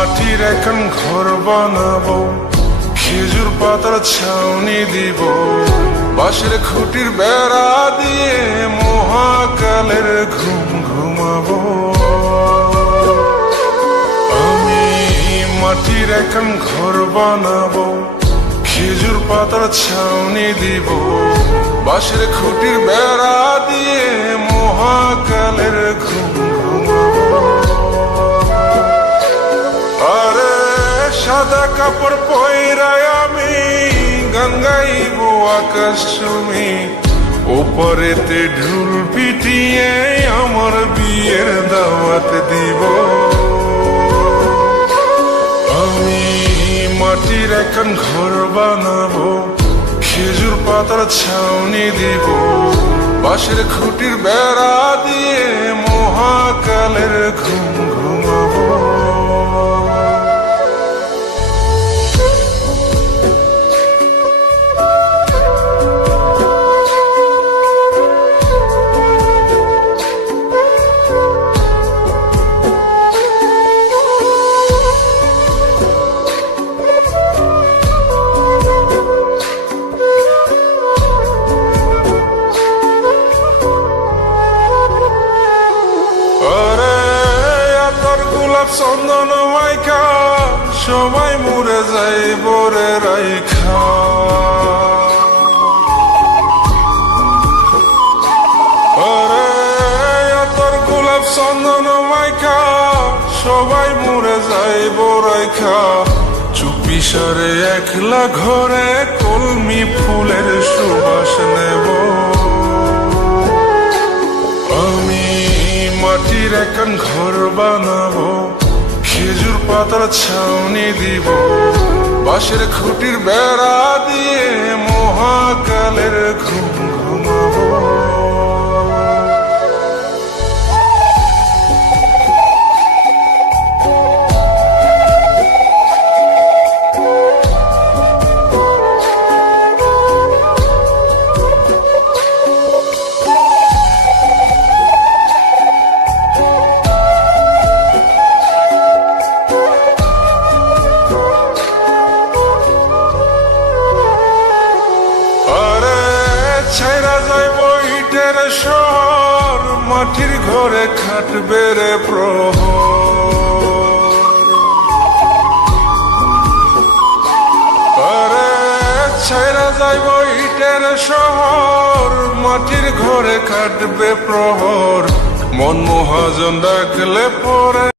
মাটির এখন ঘর বানাবো, খেজুর পাতার ছাউনি দিব, বাঁশের খুঁটির বেড়া দিয়ে মহাকালের ঘুম ঘুমাবো। আমি মাটির এখন ঘর বানাবো, খেজুর পাতার ছাউনি দিব, বাঁশের খুঁটির বেড়া দিয়ে মহাকালের ঘুম ঘুমাবো। আরে সাদা কাপড় পয়রায় আমি গান গাইব আকাশ চুমি, ওপরেতে ঢুল পিটিয়ে আমার বিয়ের দাওয়াত দিব। আমি মাটির এখন ঘর বানাবো, খেজুর পাতার ছাউনি দিব, বাঁশের খুঁটির বেড়া দিয়ে মহাকালের ঘুম ঘুমাবো। চন্দন মাইকা সবাই মরে যাই বরে রাইখা, আরে তোর গোলাপ চন্দন মাইকা সবাই মরে যাই বরাইখা, চুপি সারে একলা ঘরে কলমি ফুলের সুবাস নেব। আমি মাটির এখন ঘর বানাবো, খেজুর পাতার ছাউনি দিব, বাঁশের খুঁটির বেড়া দিয়ে মহাকালের ঘুম ঘুমাবো। ছাইরা যাইব ইটের শহর, মাটির ঘরে খাটবে রে প্রহর। আরে ছাইরা যাইব ইটের শহর, মাটির ঘরে খাটবে প্রহর। মন মহাজন ডাকলে পরে